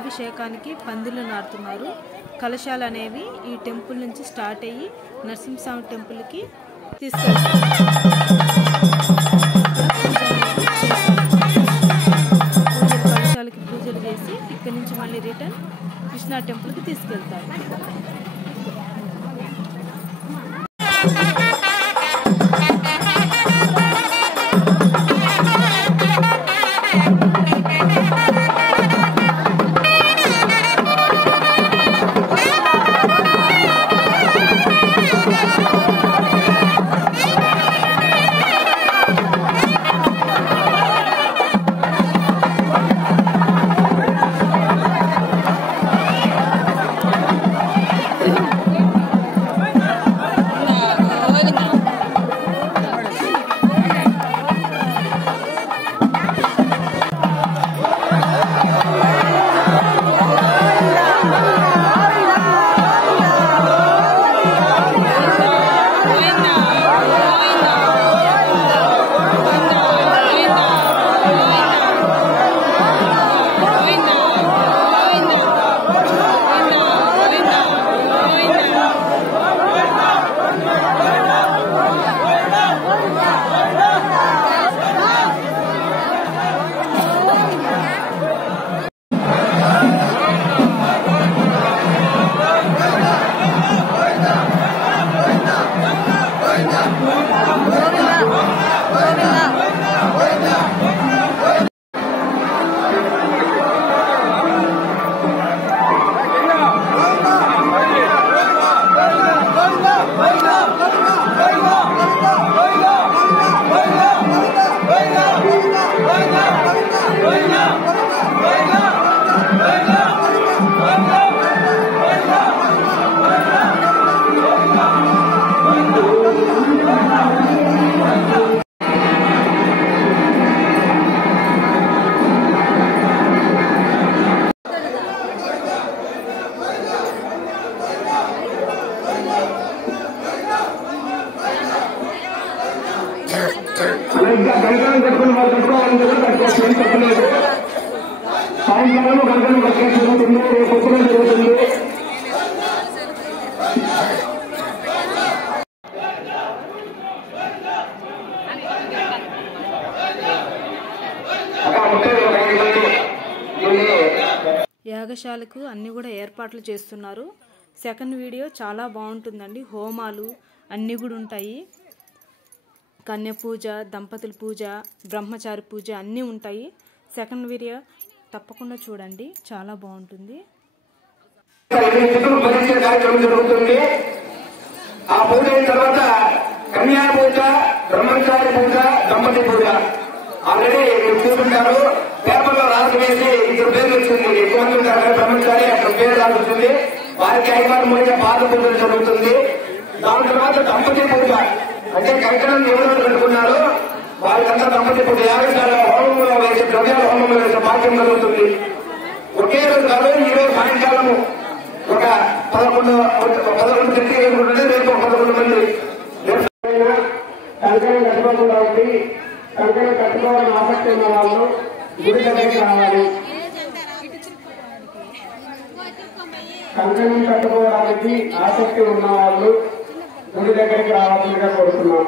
కుంభాభిషేకానికి పందిళ్ళు నాటుతున్నారు. కలశాలు అనేవి ఈ టెంపుల్ నుంచి స్టార్ట్ అయ్యి నరసింహస్వామి టెంపుల్కి తీసుకెళ్తారు. కలశాలకి పూజలు చేసి ఇక్కడి నుంచి మళ్ళీ రిటర్న్ కృష్ణా టెంపుల్కి తీసుకెళ్తారు. సాయంకాలం గంటలు కట్టడం జరుగుతుంది. రేపు పొద్దున జరుగుతుంది. యాగశాలకు అన్నీ కూడా ఏర్పాట్లు చేస్తున్నారు. సెకండ్ వీడియో చాలా బాగుంటుందండి. హోమాలు అన్నీ కూడా ఉంటాయి. కన్య పూజ, దంపతుల పూజ, బ్రహ్మచారి పూజ అన్నీ ఉంటాయి. సెకండ్ వీడియో తప్పకుండా చూడండి, చాలా బాగుంటుంది. కార్యక్రమం జరుగుతుంది. ఆ పూజ అయిన తర్వాత కన్యా పూజ, బ్రహ్మచారి పూజ, దంపతి పూజ ఆల్రెడీ మీరు చూస్తుంటారు. పేపర్లో రాసి వేసి ఇద్దరు పేర్లు వచ్చింది. ఎక్కువ మంది ఉంటారు బ్రహ్మచారి, అక్కడ పేరు రాస్తుంది. వారికి ఐవారు మూలిక పాద పూజ జరుగుతుంది. దాని తర్వాత దంపతి పూజ అంటే కంకణం ఎవరు కట్టుకున్నారో వాళ్ళకంతా దంపతి పూజ యాగశాల హోమంలో వేసే ద్రవ్యాల హోమంలో వేసే భాగ్యం జరుగుతుంది. ఒకే రోజు కాదు, ఈ రోజు సాయంకాలము ఒక 11 గంటలకి ఏముంటుంటే రేపు 11 మంది కంకణం కట్టుకోకుండా ఉండి కంకణం కట్టుకోవాలని ఆసక్తి ఉన్న వాళ్ళు గుడి దగ్గరికి రావాలి. కంకణం కట్టుకోవడానికి ఆసక్తి ఉన్న వాళ్ళు గుడి దగ్గరికి రావాల్సిందిగా కోరుతున్నాం.